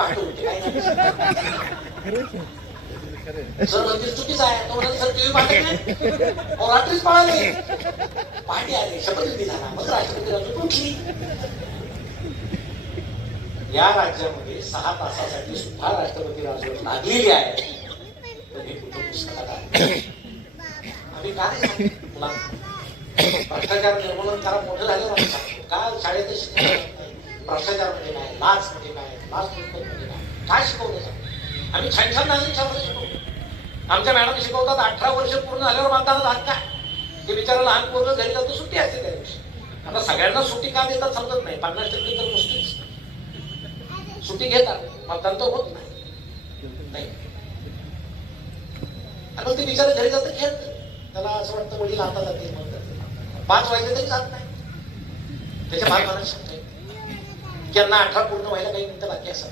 पहाटे होते काय नाही सर म्हणजे चुकीचं आहे. तो म्हणजे सर टीव्ही पाहत नाही रात्रीच पळाले पहाटे आले शपथविधी झाला मग राष्ट्रपती राजवट उठली. या राज्यामध्ये 6 तासासाठी सुद्धा राष्ट्रपती राजवट लागलेली आहे. तर हे कुठं पुस्तकात आहे. आम्ही का नाही भ्रष्टाचार निर्मूलन करा मोठं झाल्यावर आम्ही सांगतो का शाळेतच शिकवलं भ्रष्टाचार म्हणजे काय लाच म्हणजे काय लाच म्हणजे काय शिकवलं सांग. आम्ही छान छान नागरिक शास्त्र शिकवतो. आमच्या मॅडम शिकवतात 18 वर्ष पूर्ण झाल्यावर मतदानाचा हक्क काय. ते बिचारा लहान पोरं घरी जातो सुट्टी असते त्या दिवशी. आता सगळ्यांना सुट्टी का देतात समजत नाही. 50% तर नुसतीच सुट्टी घेतात मतदान तर होत नाही. आणि ते बिचारा घरी जातं खेळत त्याला असं वाटतं वडील आता जाते मग 5 वाजले तरी जात नाही. त्याच्या भाग मानत शकते की यांना 18 पूर्ण व्हायला काही मिनिटं बाकी असतात.